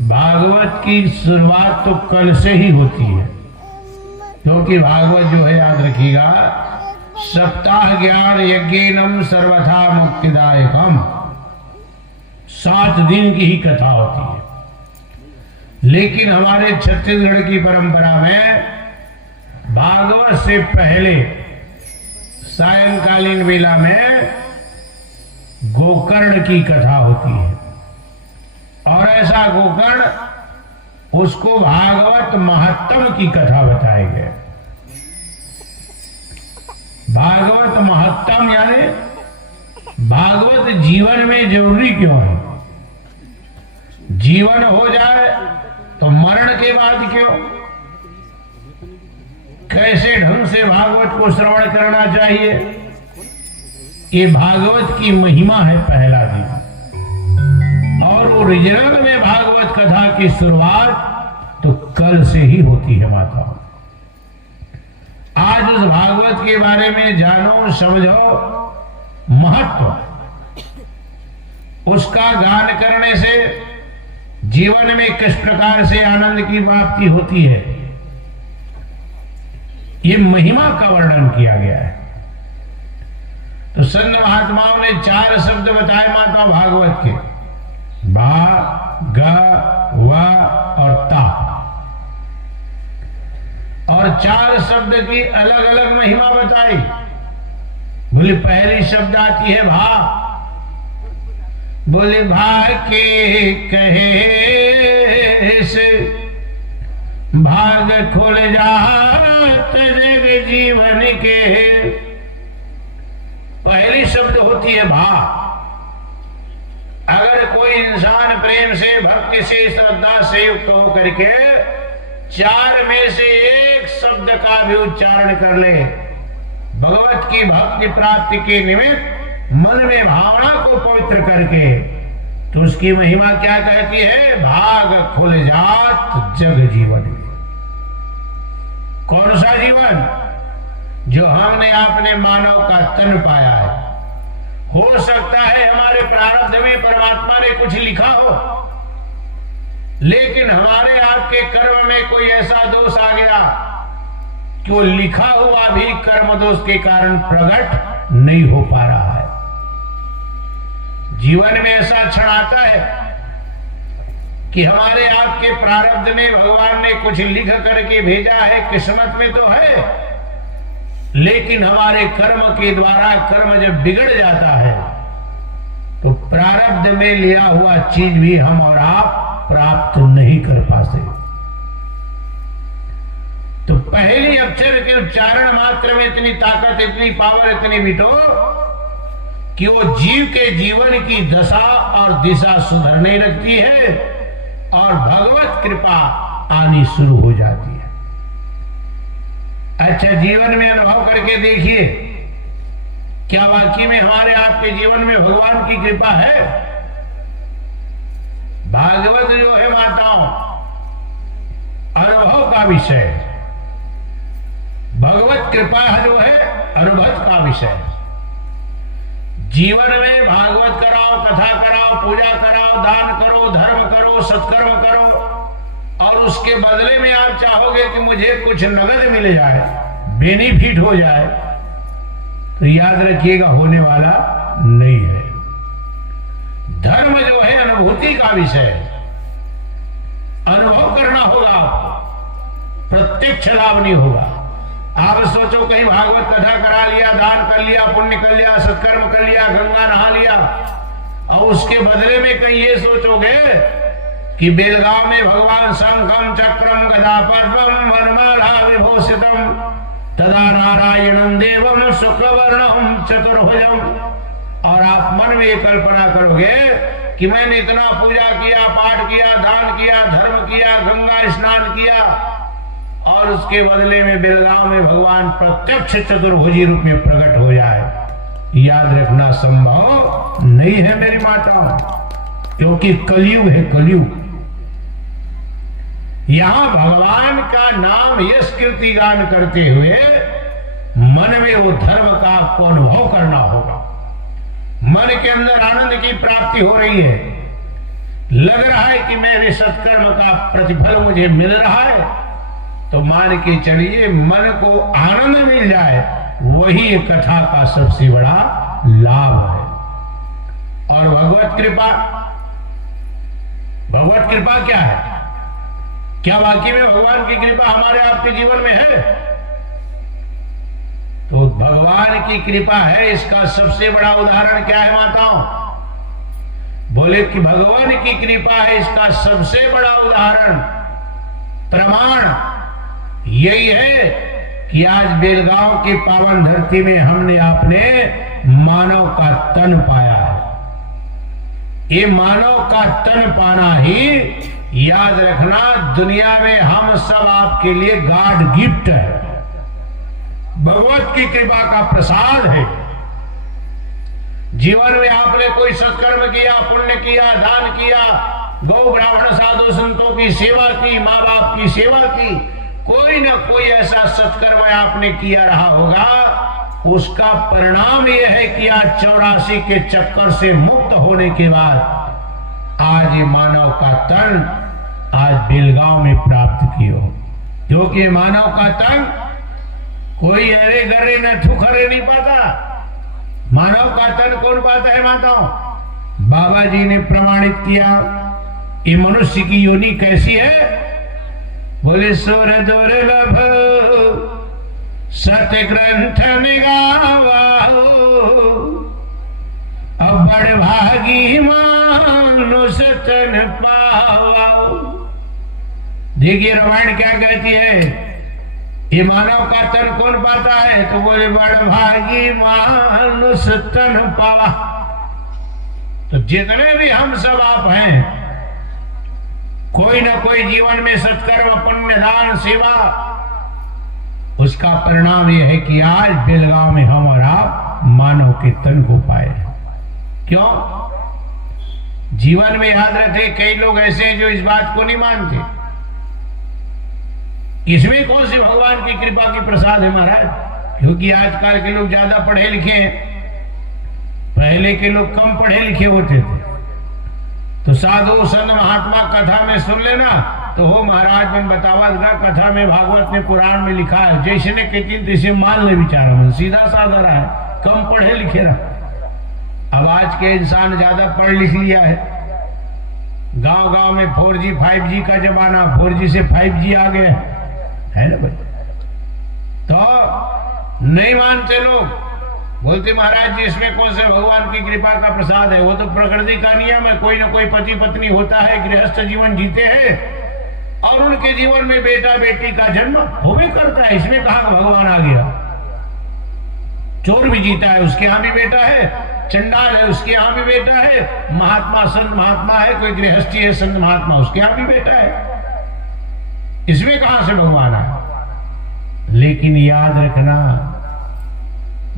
भागवत की शुरुआत तो कल से ही होती है, क्योंकि भागवत जो है याद रखिएगा, सप्ताह ज्ञान यज्ञेनम सर्वथा मुक्तिदायकम, 7 दिन की ही कथा होती है। लेकिन हमारे छत्तीसगढ़ की परंपरा में भागवत से पहले सायंकालीन वेला में गोकर्ण की कथा होती है, और ऐसा गोकर्ण उसको भागवत महत्तम की कथा बताए गए। भागवत महत्तम यानी भागवत जीवन में जरूरी क्यों है? जीवन हो जाए तो मरण के बाद क्यों? कैसे ढंग से भागवत को श्रवण करना चाहिए? ये भागवत की महिमा है पहला दिन। और ओरिजिनल में भागवत कथा की शुरुआत तो कल से ही होती है माता। आज उस भागवत के बारे में जानो, समझो महत्व। उसका गान करने से जीवन में किस प्रकार से आनंद की प्राप्ति होती है, ये महिमा का वर्णन किया गया है। तो संत महात्माओं ने 4 शब्द बताए माता भागवत के, भा, ग, व और ता, और 4 शब्द की अलग अलग महिमा बताई। बोले पहली शब्द आती है भा। बोले भा के कहे से भाग खुल जात जग जीवन के। पहली शब्द होती है भा। अगर कोई इंसान प्रेम से, भक्ति से, श्रद्धा से युक्त होकर के 4 में से एक शब्द का भी उच्चारण कर ले, भगवत की भक्ति प्राप्ति के निमित्त मन में भावना को पवित्र करके, तो उसकी महिमा क्या कहती है? भाग खुल जात जग जीवन में। कौन सा जीवन? जो हमने अपने मानव का तन पाया है। हो सकता है हमारे प्रारब्ध में परमात्मा ने कुछ लिखा हो, लेकिन हमारे आपके कर्म में कोई ऐसा दोष आ गया कि वो लिखा हुआ भी कर्म दोष के कारण प्रकट नहीं हो पा रहा है। जीवन में ऐसा क्षण आता है कि हमारे आपके प्रारब्ध में भगवान ने कुछ लिख करके भेजा है, किस्मत में तो है, लेकिन हमारे कर्म के द्वारा कर्म जब बिगड़ जाता है तो प्रारब्ध में लिया हुआ चीज भी हम और आप प्राप्त नहीं कर पाते। तो पहली अक्षर के उच्चारण मात्र में इतनी ताकत, इतनी पावर, इतनी बिटो कि वो जीव के जीवन की दशा और दिशा सुधरने लगती है और भगवत कृपा आनी शुरू हो जाती है। अच्छा, जीवन में अनुभव करके देखिए, क्या वाकई में हमारे आपके जीवन में भगवान की कृपा है? भागवत जो है माताओं, अनुभव का विषय। भगवत कृपा जो है अनुभव का विषय। जीवन में भागवत कराओ, कथा कराओ, पूजा कराओ, दान करो, धर्म करो, सत्कर्म करो, और उसके बदले में आप चाहोगे कि मुझे कुछ नगद मिल जाए, बेनिफिट हो जाए, तो याद रखिएगा होने वाला नहीं है। धर्म जो है अनुभूति का विषय है। अनुभव करना होगा आपको, प्रत्यक्ष लाभ नहीं होगा। आप सोचो कहीं भागवत कथा करा लिया, दान कर लिया, पुण्य कर लिया, सत्कर्म कर लिया, गंगा नहा लिया, और उसके बदले में कहीं ये सोचोगे कि बेलगांव में भगवान शंखम चक्रम गदा पद्मम वनमाला विभूषितम तदा नारायणं देवम शुक्लवर्णम चतुर्भुजम, और आप मन में ये कल्पना करोगे कि मैंने इतना पूजा किया, पाठ किया, दान किया, धर्म किया, गंगा स्नान किया, और उसके बदले में बेलगांव में भगवान प्रत्यक्ष चतुर्भुजी रूप में प्रकट हो जाए। याद रखना संभव नहीं है मेरी माता, क्योंकि कलयुग है, कलयुग। यहां भगवान का नाम यश कीर्ति गान करते हुए मन में वो धर्म का आपको अनुभव करना होगा। मन के अंदर आनंद की प्राप्ति हो रही है, लग रहा है कि मेरे सत्कर्म का प्रतिफल मुझे मिल रहा है, तो मान के चलिए मन को आनंद मिल जाए, वही एक कथा का सबसे बड़ा लाभ है। और भगवत कृपा क्या है? क्या वाकई में भगवान की कृपा हमारे आपके जीवन में है? तो भगवान की कृपा है, इसका सबसे बड़ा उदाहरण क्या है माताओं? बोले कि भगवान की कृपा है, इसका सबसे बड़ा उदाहरण, प्रमाण यही है कि आज बेलगांव के पावन धरती में हमने अपने मानव का तन पाया है। ये मानव का तन पाना ही, याद रखना, दुनिया में हम सब आपके लिए गॉड गिफ्ट है, भगवत की कृपा का प्रसाद है। जीवन में आपने कोई सत्कर्म किया, पुण्य किया, दान किया, गौ ब्राह्मण साधु संतों की सेवा की, माँ बाप की सेवा की, कोई ना कोई ऐसा सत्कर्म आपने किया रहा होगा, उसका परिणाम यह है कि आज 84 के चक्कर से मुक्त होने के बाद आज ये मानव का तन आज बेलगांव में प्राप्त किया, जो कि मानव का तन कोई अरे गरे न ठुखरे नहीं पाता। मानव का तन कौन पाता है माताओं? बाबा जी ने प्रमाणित किया। ये मनुष्य की योनि कैसी है? बोले सोर दुर्लभ सत्य ग्रंथ में गावाओ, अब बड़ भागी मानुष तन पावाओ। देखिए रामायण क्या कहती है, ये मानव का तन कौन पाता है? तो बोले बड़ भागी मानुष तन पावा। तो जितने भी हम सब आप हैं, कोई ना कोई जीवन में सत्कर्म, पुण्य, दान, सेवा, उसका परिणाम यह है कि आज बेलगांव में हम और आप मानव के तन को पाए। क्यों? जीवन में याद रखे, कई लोग ऐसे हैं जो इस बात को नहीं मानते। इसमें कौन सी भगवान की कृपा की प्रसाद है महाराज? क्योंकि आजकल के लोग ज्यादा पढ़े लिखे हैं, पहले के लोग कम पढ़े लिखे होते थे। तो साधु संत महात्मा कथा में सुन लेना तो हो महाराज मन बतावत गा, कथा में भागवत में पुराण में लिखा है, जैसे ने कहती तैसे मान ले बेचारा, मन सीधा साधा रहा है, कम पढ़े लिखे रहा। अब आज के इंसान ज्यादा पढ़ लिख लिया है, गांव गांव में 4G 5G का जमाना, 4G से 5G आ गए है ना भाई। तो नहीं मानते लोग, बोलते महाराज जी इसमें कौन से भगवान की कृपा का प्रसाद है? वो तो प्रकृति का नियम है, कोई ना कोई पति पत्नी होता है, गृहस्थ जीवन जीते हैं और उनके जीवन में बेटा बेटी का जन्म हो भी करता है, इसमें कहां भगवान आ गया? चोर भी जीता है, उसके यहां भी बेटा है, चंडाल है, उसके यहां भी बेटा है, महात्मा संत महात्मा है, कोई गृहस्थी है संत महात्मा, उसके यहां भी बेटा है, इसमें कहां से भगवान आए? लेकिन याद रखना,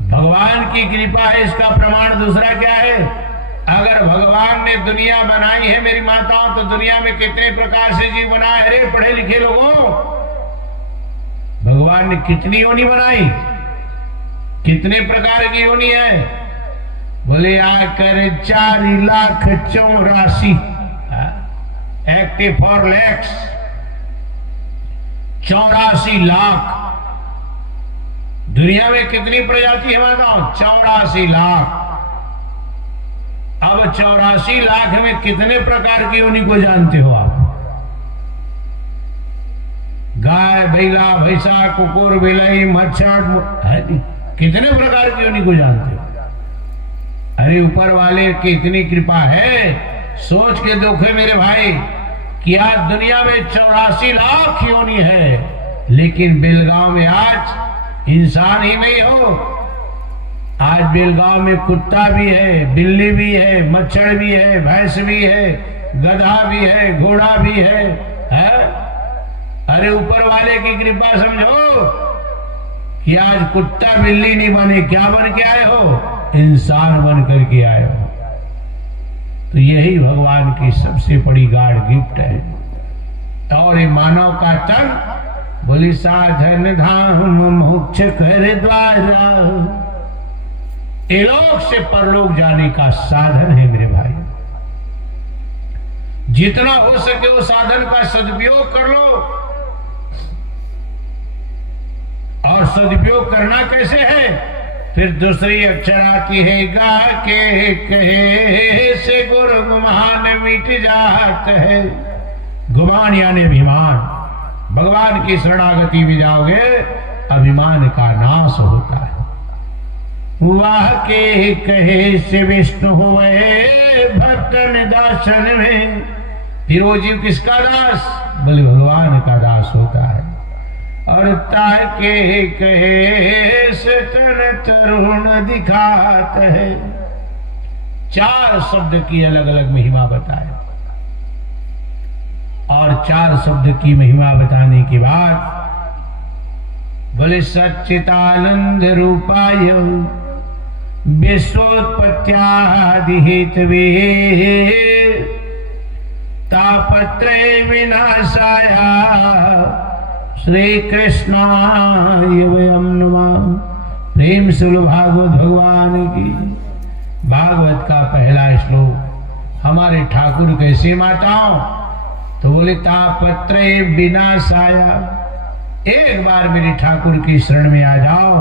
भगवान की कृपा है, इसका प्रमाण दूसरा क्या है? अगर भगवान ने दुनिया बनाई है मेरी माताओं, तो दुनिया में कितने प्रकार से जीव बनाए? अरे पढ़े लिखे लोगों, भगवान ने कितनी योनि बनाई, कितने प्रकार की योनि है? बोले आकर 4,84,000 एक्टिव 4 lakhs, 84 लाख। दुनिया में कितनी प्रजाति है बताओ? 84 लाख। अब 84 लाख में कितने प्रकार की योनि को जानते हो आप? गाय, बैला, भैंसा, कुकुर, बिलाई, मच्छर, कितने प्रकार की योनि को जानते हो? अरे ऊपर वाले की इतनी कृपा है, सोच के देखो मेरे भाई कि आज दुनिया में 84 लाख योनि है, लेकिन बेलगांव में आज इंसान ही नहीं हो। आज बेलगांव में कुत्ता भी है, बिल्ली भी है, मच्छर भी है, भैंस भी है, गधा भी है, घोड़ा भी है? अरे ऊपर वाले की कृपा समझो कि आज कुत्ता बिल्ली नहीं बने, क्या बन के आए हो? इंसान बन करके आए हो। तो यही भगवान की सबसे बड़ी गॉड गिफ्ट है। और ये मानव का तन, बोली साधन धाम मोक्ष कर द्वारा, एलोक से परलोक जाने का साधन है मेरे भाई। जितना हो सके वो साधन का सदुपयोग कर लो। और सदुपयोग करना कैसे है? फिर दूसरी अक्षर आती है, गा के कहे से गुरु गुमान मिट जात है। गुमान यानी अभिमान। भगवान की शरणागति में जाओगे अभिमान का नाश होता है। वाह के कहे से विष्णु हुए भक्तन दासन में। फिर वो जीव किसका दास? बोले भगवान का दास होता है। और ताके कहे से तन तरुण दिखात है। चार शब्द की अलग अलग महिमा बताए और चार शब्द की महिमा बताने के बाद बोले सच्चिदानंद रूपाय विश्वोत्पत्त्यादि हेतवे तापत्रय विनाशाय श्री कृष्णाय वयं नमः। प्रेम से भागवत भगवान की। भागवत का पहला श्लोक हमारे ठाकुर कैसे माताओं? तो बोले तापत्रय विनाशाय। एक बार मेरे ठाकुर की शरण में आ जाओ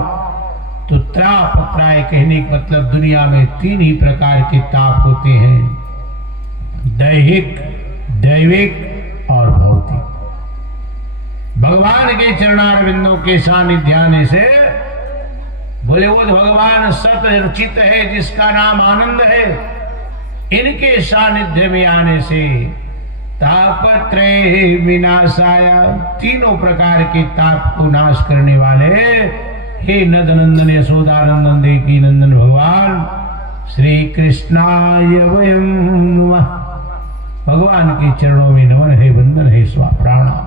तो त्रापत्राय कहने का मतलब दुनिया में तीन ही प्रकार के ताप होते हैं, दैहिक, दैविक और भौतिक। भगवान के चरणारविंदों के सानिध्य आने से बोले वो भगवान सत चित है जिसका नाम आनंद है। इनके सानिध्य में आने से तापत्रय विनाशाय, तीनों प्रकार के ताप को नाश करने वाले हे नंदनंदन यशोदानंदन देवकी नंदन भगवान श्री कृष्णाय वयं नमः। भगवान के चरणों में नमन है, वंदन है, प्रणाम।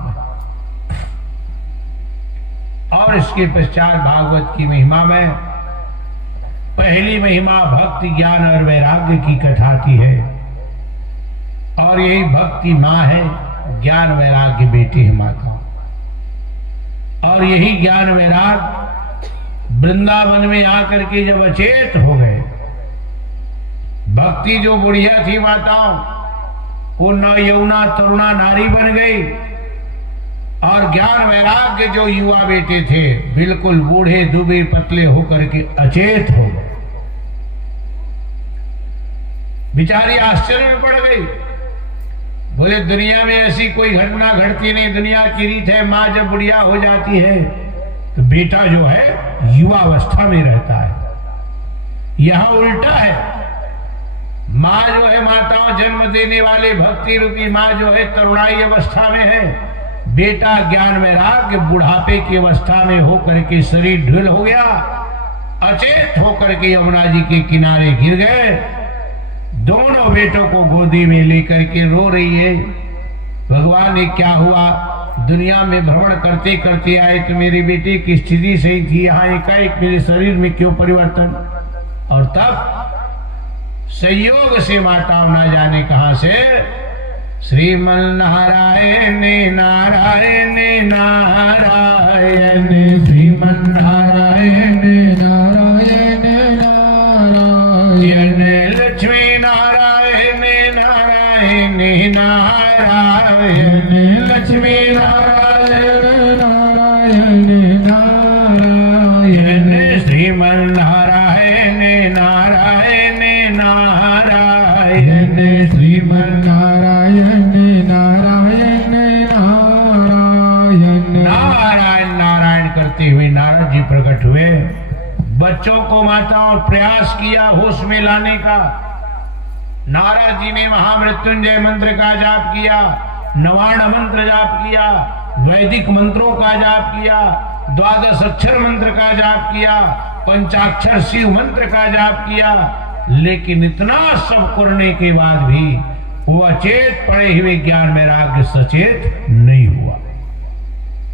और इसके पश्चात भागवत की महिमा में पहली महिमा भक्ति ज्ञान और वैराग्य की कथा की है। और यही भक्ति माँ है, ज्ञान वैराग्य बेटी है माता। और यही ज्ञान वैराग्य वृंदावन में आकर के जब अचेत हो गए, भक्ति जो बुढ़िया थी माताओं वो न यौना तरुणा नारी बन गई। और ज्ञान वैराग्य जो युवा बेटे थे बिल्कुल बूढ़े दुबे पतले होकर के अचेत हो गए। बिचारी आश्चर्य में पड़ गई। बोले दुनिया में ऐसी कोई घटना घटती नहीं, दुनिया की रीत है माँ जब बुढ़िया हो जाती है तो बेटा जो है युवा अवस्था में रहता है। यहां उल्टा है, माँ जो है माताओं जन्म देने वाले भक्ति रूपी माँ जो है तरुणाई अवस्था में है, बेटा ज्ञान वैराग्य बुढ़ापे की अवस्था में होकर के शरीर ढिल हो गया, अचेत होकर के यमुना जी के किनारे गिर गए। दोनों बेटों को गोदी में लेकर के रो रही है। भगवान ने क्या हुआ? दुनिया में भ्रमण करते करते आए तो मेरी बेटी की स्थिति सही थी, यहाँ एकाएक मेरे शरीर में क्यों परिवर्तन? और तब संयोग से माता ना जाने कहां से श्रीमन नारायण नारायण नारायण श्रीमन नारायण नारायण नारायण लक्ष्मी नारायण नारायण नारायण लक्ष्मी नारायण नारायण नारायण श्रीमन नारायण नारायण नारायण श्रीमन नारायण नारायण नारायण। नारायण नारायण करते हुए नारद जी प्रकट हुए। बच्चों को माताओं प्रयास किया होश में लाने का। नारद जी ने महामृत्युंजय मंत्र का जाप किया, नवाण मंत्र जाप किया, वैदिक मंत्रों का जाप किया, द्वादश अक्षर मंत्र का जाप किया, पंचाक्षर शिव मंत्र का जाप किया। लेकिन इतना सब करने के बाद भी वो अचेत पड़े हुए ज्ञान वैराग्य सचेत नहीं हुआ,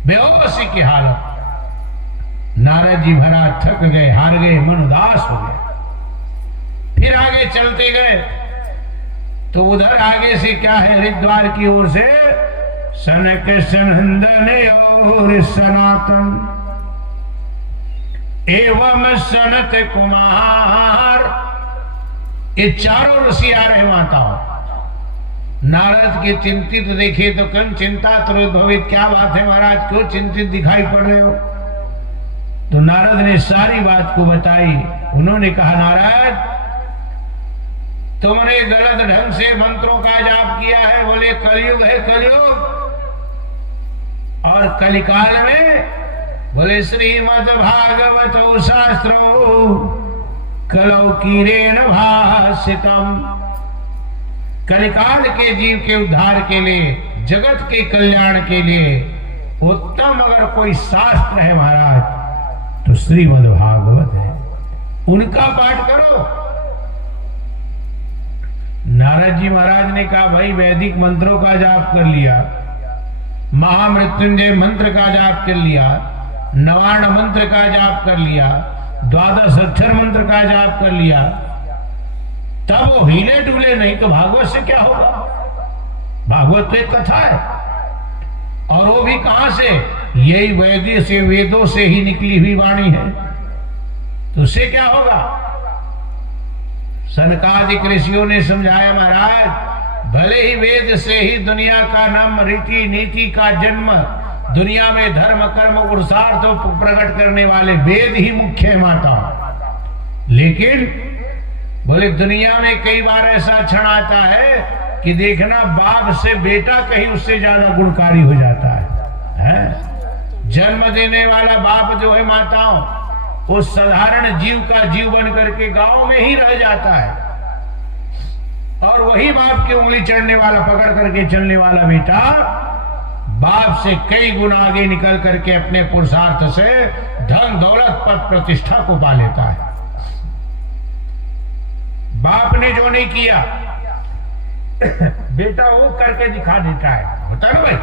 बेहोशी की हालत। नारद जी भरा थक गए, हार गए, मन उदास हो गया। फिर आगे चलते गए तो उधर आगे से क्या है? हरिद्वार की ओर से सनक सनंदन और सनातन एवं सनत कुमार, ये चारों ऋषि आ रहे माताओं। नारद के चिंतित देखे तो कन चिंता त्रोद्भवित, क्या बात है महाराज, क्यों चिंतित दिखाई पड़ रहे हो? तो नारद ने सारी बात को बताई। उन्होंने कहा नारद तुमने गलत ढंग से मंत्रों का जाप किया है। बोले कलयुग है कलयुग, और कलिकाल में बोले श्रीमद् भागवतो शास्त्रो कलौ कीरेण भाषितम। कलिकाल के जीव के उद्धार के लिए, जगत के कल्याण के लिए उत्तम अगर कोई शास्त्र है महाराज तो श्रीमद् भागवत है, उनका पाठ करो। नारद जी महाराज ने कहा भाई वैदिक मंत्रों का जाप कर लिया, महामृत्युंजय मंत्र का जाप कर लिया, नवार्ण मंत्र का जाप कर लिया, द्वादश अक्षर मंत्र का जाप कर लिया, तब वो हिले डुले नहीं तो भागवत से क्या होगा? भागवत तो एक कथा है, और वो भी कहां से? यही वैदिक से, वेदों से ही निकली हुई वाणी है, तो उससे क्या होगा? सनकादिक ऋषियों ने समझाया महाराज भले ही वेद से ही दुनिया का नाम, रीति नीति का जन्म, दुनिया में धर्म कर्म पुरुषार्थ प्रकट करने वाले वेद ही मुख्य है माता, लेकिन बोले दुनिया में कई बार ऐसा क्षण आता है कि देखना बाप से बेटा कहीं उससे ज्यादा गुणकारी हो जाता है? जन्म देने वाला बाप जो है माताओं, वो साधारण जीव का जीव बन करके गांव में ही रह जाता है, और वही बाप की उंगली चढ़ने वाला, पकड़ करके चलने वाला बेटा बाप से कई गुना आगे निकल करके अपने पुरुषार्थ से धन दौलत पद प्रतिष्ठा को पा लेता है। बाप ने जो नहीं किया बेटा वो करके दिखा देता है, होता ना भाई?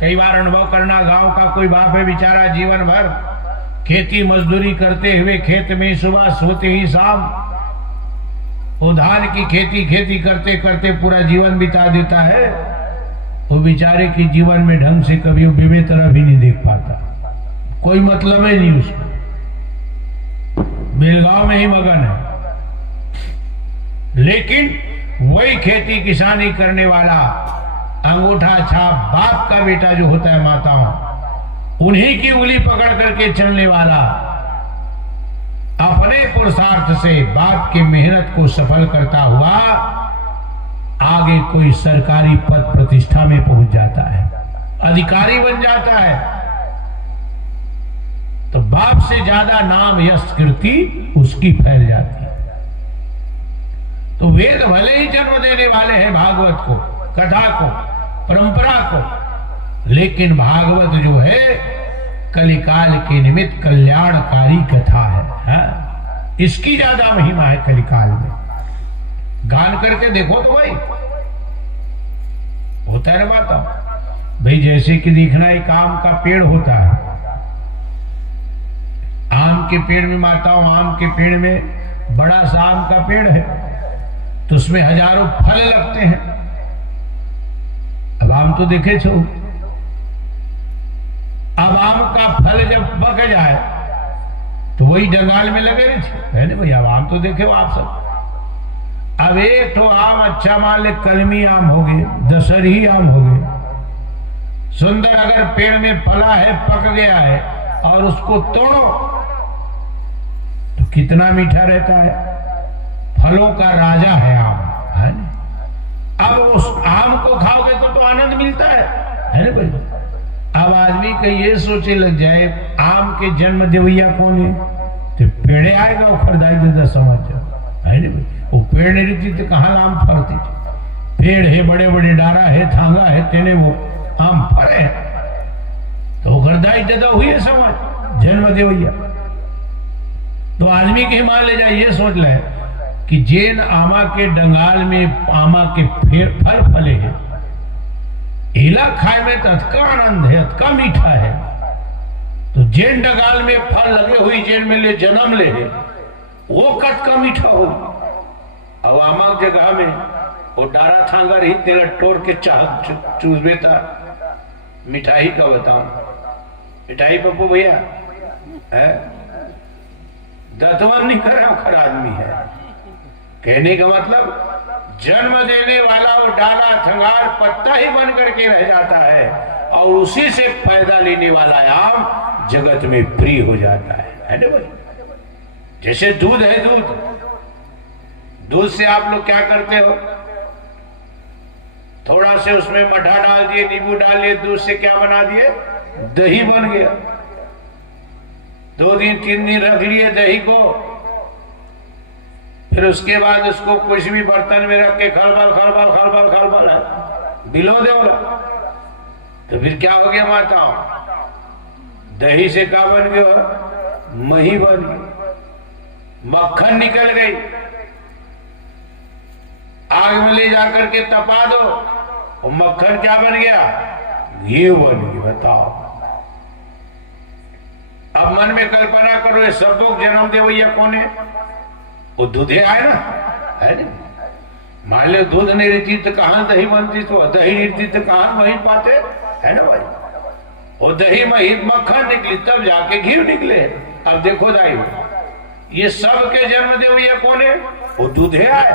कई बार अनुभव करना, गांव का कोई बाप है बेचारा जीवन भर खेती मजदूरी करते हुए खेत में सुबह सोते ही शाम वो धान की खेती करते करते पूरा जीवन बिता देता है, वो बेचारे के जीवन में ढंग से कभी बीवे तरह भी नहीं देख पाता, कोई मतलब ही नहीं उसको, बेलगांव में ही मगन है। लेकिन वही खेती किसानी करने वाला अंगूठा छाप बाप का बेटा जो होता है माताओं, उन्हीं की उंगली पकड़ करके चलने वाला, अपने पुरुषार्थ से बाप की मेहनत को सफल करता हुआ आगे कोई सरकारी पद प्रतिष्ठा में पहुंच जाता है, अधिकारी बन जाता है, तो बाप से ज्यादा नाम यश कीर्ति उसकी फैल जाती है। तो वेद भले ही जन्म देने वाले हैं भागवत को, कथा को, परंपरा को, लेकिन भागवत जो है कलिकाल के निमित्त कल्याणकारी कथा है, इसकी ज्यादा महिमा है कलिकाल में। गान करके देखो तो भाई होता है ना माता भाई, जैसे कि देखना एक आम का पेड़ होता है, आम के पेड़ में माताओं, आम के पेड़ में बड़ा सा आम का पेड़ है तो उसमें हजारों फल लगते हैं। अब आम तो देखे छो, अब आम का फल जब पक जाए तो वही जंगाल में लगे रहे ना भैया, आम तो देखे हो आप सब। अब एक तो आम अच्छा मान ले कलमी आम हो गए, दशहरी आम हो गए, सुंदर अगर पेड़ में फला है, पक गया है और उसको तोड़ो तो कितना मीठा रहता है, फलों का राजा है आम, है ना? अब उस आम को खाओगे तो आनंद मिलता है ना भाई? अब आदमी का ये सोचे लग जाए आम के जन्म देवैया कौन है, तो पेड़े आएगा वो खरीदाई देता समझ जाओ, है ना भाई? वो पेड़ नहीं रहती तो कहाँ आम फरती, पेड़ है, बड़े बड़े डारा है, थांगा है, तेने वो आम फरे तो खरीदाई देता हुई है समझ, जन्म देवैया। तो आदमी के मान ले जाए ये सोच ले कि जेन आमा के डंगाल में आमा के फल फले हैं, इला खाए में तो अतका आनंद है, अतका मीठा है, तो जेन डंगाल में फल लगे हुई जेन में ले जन्म ले है वो कतका मीठा हो। अब आमा जगह में वो डारा थांगा रही तेरा टोर के चाह चूस बेता मिठाई का बताऊं, मिठाई पप्पू भैया है दतवन नहीं कर रहा, खर आदमी है। कहने का मतलब जन्म देने वाला वो डाला थंगार पत्ता ही बन करके रह जाता है और उसी से फायदा लेने वाला आम जगत में प्रिय हो जाता है ना भाई। जैसे दूध है, दूध से आप लोग क्या करते हो, थोड़ा से उसमें मठा डाल दिए, नींबू डाल दिए, दूध से क्या बना दिए, दही बन गया। 2 दिन 3 दिन रख लिए दही को, फिर उसके बाद उसको कुछ भी बर्तन में रख के खलबल है बिलो दे बोला, तो फिर क्या हो गया माताओं, दही से क्या बन गया, मही बन गई, मक्खन निकल गई। आग में ले जाकर के तपा दो, और मक्खन क्या बन गया, घी बन गया। बताओ, अब मन में कल्पना करो, ये सब लोग जन्म दे भैया कौन है, वो दूधे आए ना, है ना। मान लो दूध नहीं रहती तो कहां दही बनती, तो दही नहीं रहती तो कहां मही पाते, है ना भाई। वो दही मही मक्खन निकली तब जाके घी निकले। अब देखो दाई, ये सब के जन्म दे भैया कौन है, वो दूधे आए।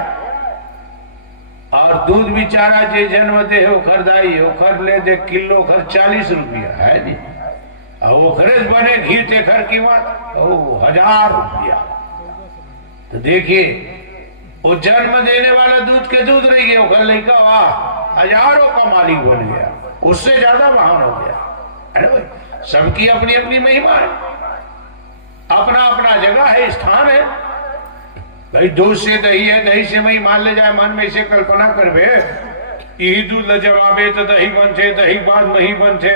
और दूध बेचारा जे जन्म दे ओखर दाई, ओखर ले दे किलो खर 40 रुपया, है नी। और ओखरे बने घी तेखर की बात 1000 रुपया। तो देखिए, वो जन्म देने वाला दूध के दूध रह गया, ओखर लड़का वाह हजारों का मालिक बन गया, उससे ज्यादा महान हो गया, है ना भाई। सबकी अपनी अपनी महिमा है, अपना अपना जगह है, स्थान है भाई। दूध से दही है, दही से मही, मान ले जाए मन में से कल्पना करबे, यही दूध जवाबे तो दही बनते, दही बाद मही बनते,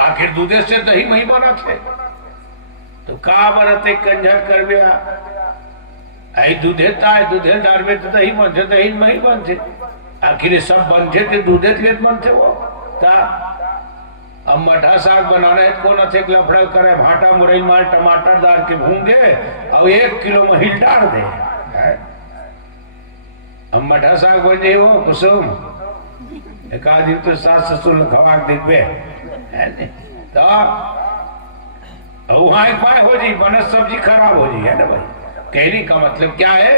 आखिर दूधे से दही मही बना थे, तो का बनते कंझट करबे, आई दूधेदार में तो दही बनते, दही मही बनते, आखिर सब बनते थे दूधे बनते वो का। अब मठा साग बनाना है, कौन अच्छे लफड़ा करे, भाटा मुरई मार टमाटर डाल के भूंगे और 1 किलो मही डाल दे, अब मठा साग बन जाए वो कुसुम, एक आध दिन तो सास ससुर खवा देवे, तो वहां एक बार हो जी बनस सब्जी खराब हो जी, है ना भाई। कहने का मतलब क्या है,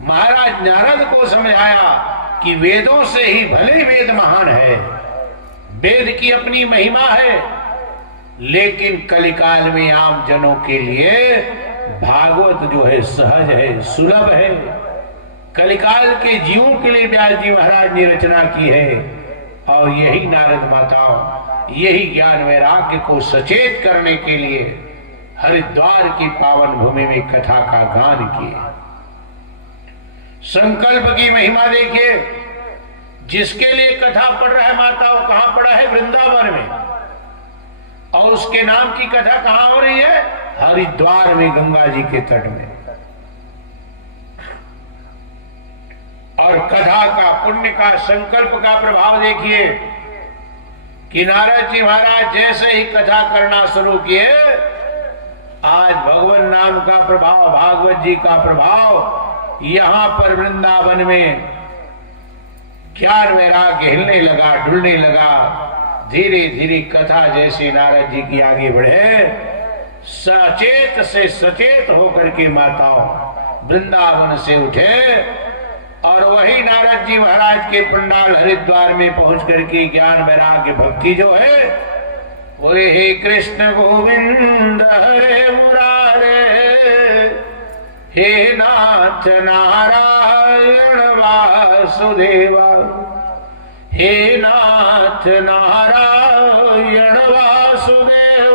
महाराज नारद को समझाया कि वेदों से ही भले वेद महान है, वेद की अपनी महिमा है, लेकिन कलिकाल में आम जनों के लिए भागवत जो है सहज है, सुलभ है। कलिकाल के जीवों के लिए व्यास जी महाराज ने रचना की है, और यही नारद माताओं यही ज्ञान वैराग्य को सचेत करने के लिए हरिद्वार की पावन भूमि में कथा का गान किए। संकल्प की महिमा देखिए, जिसके लिए कथा पढ़ रहा है माताओं, कहां पढ़ा है, वृंदावन में, और उसके नाम की कथा कहां हो रही है, हरिद्वार में, गंगा जी के तट में। और कथा का, पुण्य का, संकल्प का प्रभाव देखिए कि नारद जी महाराज जैसे ही कथा करना शुरू किए, आज भगवान नाम का प्रभाव, भागवत जी का प्रभाव यहां पर वृंदावन में ज्ञान वैराग्य हिलने लगा, डुलने लगा। धीरे धीरे कथा जैसे नारद जी की आगे बढ़े, सचेत से सचेत होकर के माताओं वृंदावन से उठे, और वही नारद जी महाराज के पंडाल हरिद्वार में पहुंच करके ज्ञान वैराग्य भक्ति जो है, बोले हे कृष्ण गोविंद हरे मुरारे, हे नाथ नारायण वासुदेवा, हे नाथ नारायण वासुदेव,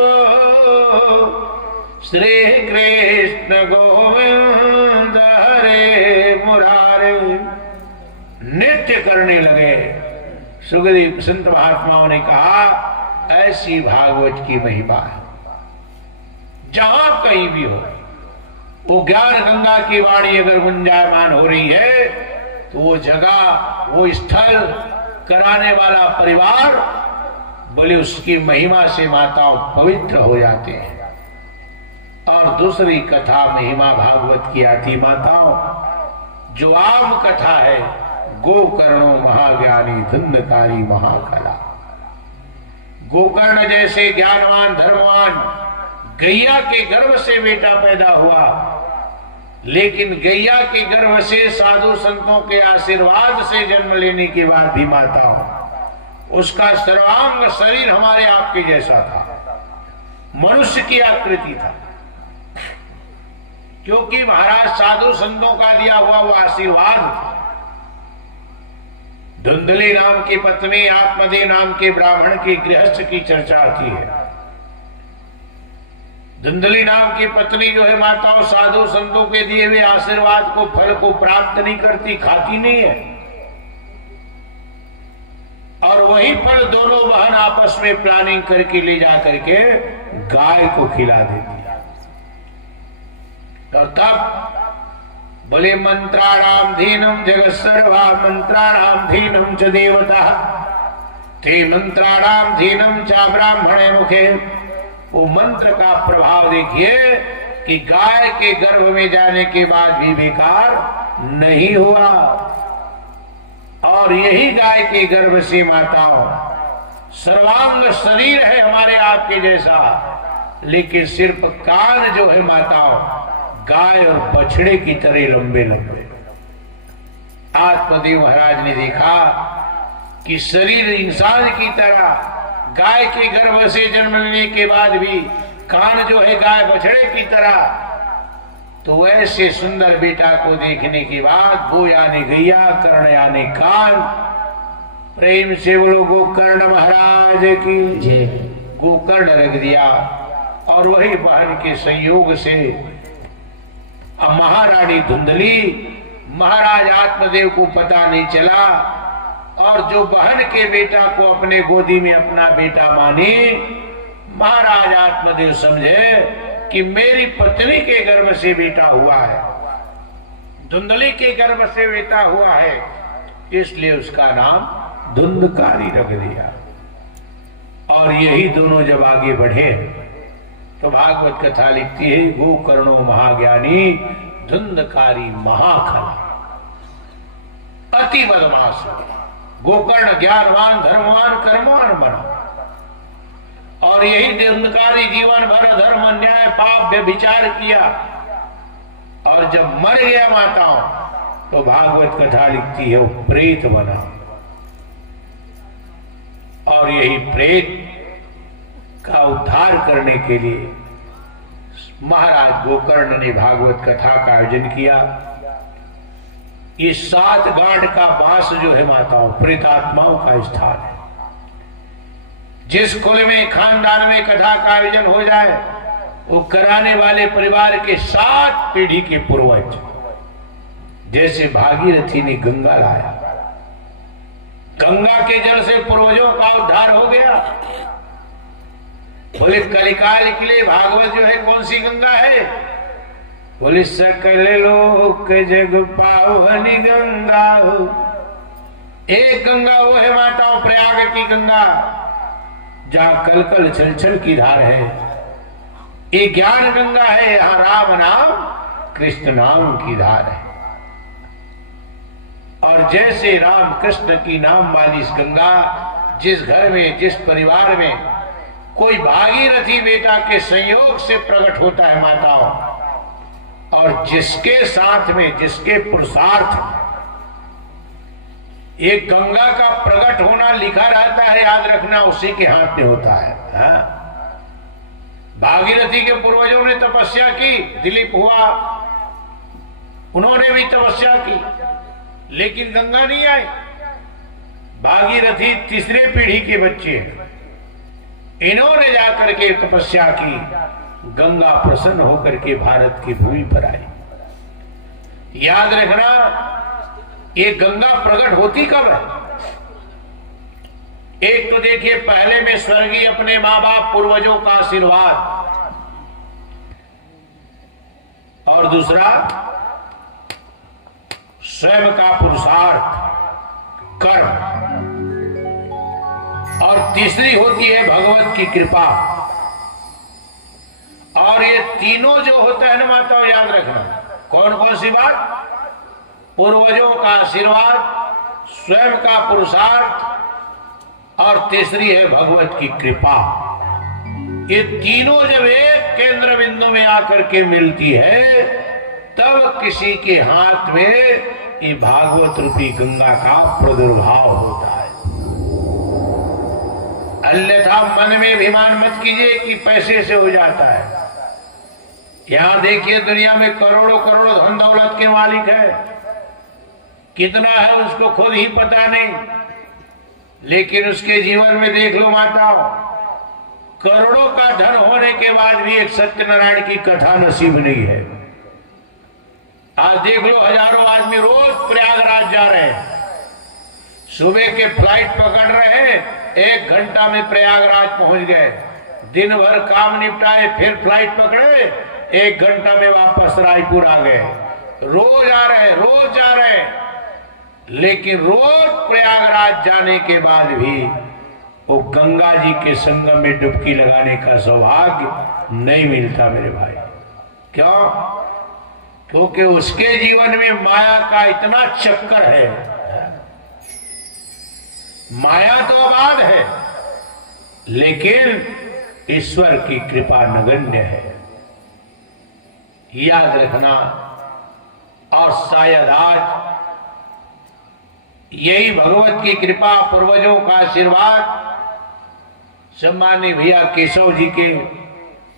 श्री कृष्ण गोविंद हरे मुरारे। नृत्य करने लगे। सुखदेव संत महात्माओं ने कहा, ऐसी भागवत की महिमा है, जहां कहीं भी हो, वो ज्ञान गंगा की वाणी अगर गुंजायमान हो रही है, तो वो जगह, वो स्थल, कराने वाला परिवार, बोले उसकी महिमा से माताओं पवित्र हो जाते हैं। और दूसरी कथा महिमा भागवत की आती माताओं, जो आम कथा है, गोकर्णो महाज्ञानी धुंधकारी महाकला। गोकर्ण जैसे ज्ञानवान धर्मवान गैया के गर्भ से बेटा पैदा हुआ, लेकिन गैया के गर्भ से साधु संतों के आशीर्वाद से जन्म लेने के बाद भी माता हो, उसका सर्वांग शरीर हमारे आपके जैसा था, मनुष्य की आकृति था। क्योंकि महाराज साधु संतों का दिया हुआ वो आशीर्वाद था। धुंधली नाम की पत्नी आत्मदेव नाम के ब्राह्मण की गृहस्थ की चर्चा आती है। धुंधली नाम की पत्नी जो है माता साधु संतों के दिए हुए आशीर्वाद को फल को प्राप्त नहीं करती, खाती नहीं है, और वही फल दोनों बहन आपस में प्लानिंग करके ले जा करके गाय को खिला देती। और तब बोले मंत्राणाम धीनम जगत सर्वा मंत्राणाम धीनम च देवता ते मंत्राणाम धीनम च ब्राह्मणे मुखे। वो मंत्र का प्रभाव देखिए कि गाय के गर्भ में जाने के बाद भी बेकार नहीं हुआ। और यही गाय के गर्भ से माताओं सर्वांग शरीर है हमारे आपके जैसा, लेकिन सिर्फ कान जो है माताओं गाय और बछड़े की तरह लंबे लंबे। आत्मदेव महाराज ने देखा कि शरीर इंसान की तरह गाय के गर्भ से जन्म लेने के बाद भी कान जो है गाय बछड़े की तरह, तो वैसे सुंदर बेटा को देखने के बाद गो यानी गैया, कर्ण यानी कान। प्रेम से बोलो गोकर्ण महाराज की जय। गोकर्ण रख दिया और वही बहन के संयोग से महारानी धुंधली, महाराज आत्मदेव को पता नहीं चला, और जो बहन के बेटा को अपने गोदी में अपना बेटा मानी, महाराज आत्मदेव समझे कि मेरी पत्नी के गर्भ से बेटा हुआ है, धुंधली के गर्भ से बेटा हुआ है, इसलिए उसका नाम धुंधकारी रख दिया। और यही दोनों जब आगे बढ़े तो भागवत कथा लिखती है गोकर्णो महाज्ञानी धुंधकारी महाखल अति बदमाश। गोकर्ण ज्ञानवान धर्मवान कर्मवान बना, और यही धुंधकारी जीवन भर धर्म अन्याय पाप व्यभिचार किया, और जब मर गया माताओं तो भागवत कथा लिखती है वो प्रेत बना। और यही प्रेत का उद्धार करने के लिए महाराज गोकर्ण ने भागवत कथा का आयोजन किया। ये 7 गांठ का बांस जो है माताओं प्रेतात्माओं का स्थान है। जिस कुल में खानदान में कथा का आयोजन हो जाए, वो कराने वाले परिवार के 7 पीढ़ी के पूर्वज, जैसे भागीरथी ने गंगा लाया, गंगा के जल से पूर्वजों का उद्धार हो गया। बोले कलिकाल के लिए भागवत जो है कौन सी गंगा है? बोले सकल लोक जग पावनी गंगा हो। एक गंगा वो है माताओं प्रयाग की गंगा, जहां कल कल छल छल की धार है। एक ज्ञान गंगा है, यहां राम नाम कृष्ण नाम की धार है। और जैसे राम कृष्ण की नाम वाली इस गंगा जिस घर में जिस परिवार में कोई भागीरथी बेटा के संयोग से प्रकट होता है माताओं, और जिसके साथ में जिसके पुरुषार्थ एक गंगा का प्रकट होना लिखा रहता है, याद रखना उसी के हाथ में होता है। हाँ? भागीरथी के पूर्वजों ने तपस्या की, दिलीप हुआ, उन्होंने भी तपस्या की, लेकिन गंगा नहीं आई। भागीरथी तीसरे पीढ़ी के बच्चे, इन्होंने जाकर के तपस्या की, गंगा प्रसन्न होकर के भारत की भूमि पर आई। याद रखना ये गंगा प्रकट होती कब है? एक तो देखिए पहले में स्वर्गीय अपने माँ बाप पूर्वजों का आशीर्वाद, और दूसरा स्वयं का पुरुषार्थ कर्म, और तीसरी होती है भगवत की कृपा। और ये तीनों जो होता है ना माताओं याद रखना, कौन कौन सी बात? पूर्वजों का आशीर्वाद, स्वयं का पुरुषार्थ, और तीसरी है भगवत की कृपा। ये तीनों जब एक केंद्र बिंदु में आकर के मिलती है तब किसी के हाथ में ये भागवत रूपी गंगा का प्रादुर्भाव होता है। अन्यथा मन में अभिमान मत कीजिए कि पैसे से हो जाता है। यहां देखिए दुनिया में करोड़ों करोड़ों धन दौलत के मालिक है, कितना है उसको खुद ही पता नहीं, लेकिन उसके जीवन में देख लो माताओं, करोड़ों का धन होने के बाद भी एक सत्यनारायण की कथा नसीब नहीं है। आज देख लो हजारों आदमी रोज प्रयागराज जा रहे हैं, सुबह के फ्लाइट पकड़ रहे हैं, 1 घंटा में प्रयागराज पहुंच गए, दिन भर काम निपटाए, फिर फ्लाइट पकड़े, 1 घंटा में वापस रायपुर आ गए। रोज आ रहे, रोज जा रहे, लेकिन रोज प्रयागराज जाने के बाद भी वो गंगा जी के संगम में डुबकी लगाने का सौभाग्य नहीं मिलता मेरे भाई। क्यों? क्योंकि उसके जीवन में माया का इतना चक्कर है। माया तो आबाद है, लेकिन ईश्वर की कृपा नगण्य है, याद रखना। और शायद आज यही भगवत की कृपा, पूर्वजों का आशीर्वाद सम्माननीय भैया केशव जी के,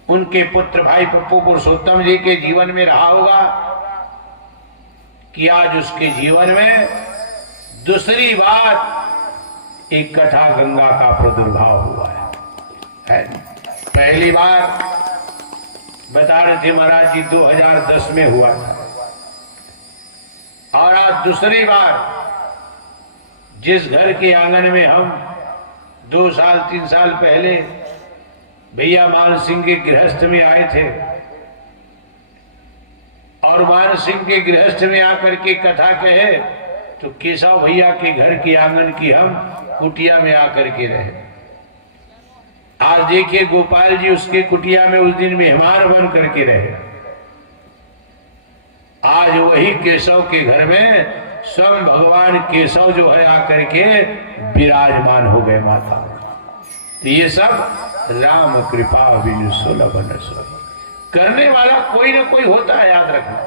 उनके पुत्र भाई पप्पू पुरुषोत्तम जी के जीवन में रहा होगा कि आज उसके जीवन में दूसरी बार एक कथा गंगा का प्रादुर्भाव हुआ है। पहली बार बता रहे थे महाराज जी 2010 में हुआ था, और आज दूसरी बार जिस घर के आंगन में हम 2 साल 3 साल पहले भैया मान सिंह के गृहस्थ में आए थे, और मान सिंह के गृहस्थ में आकर के कथा कहे तो केशव भैया के घर के आंगन की हम कुटिया में आकर के रहे। आज देखिए गोपाल जी उसके कुटिया में उस दिन मेहमान बन करके रहे। आज वही केशव के घर में स्वयं भगवान केशव जो है आकर के विराजमान हो गए माता। तो ये सब राम कृपा बिनु सुलभ न सुलभ, करने वाला कोई ना कोई होता है, याद रखना।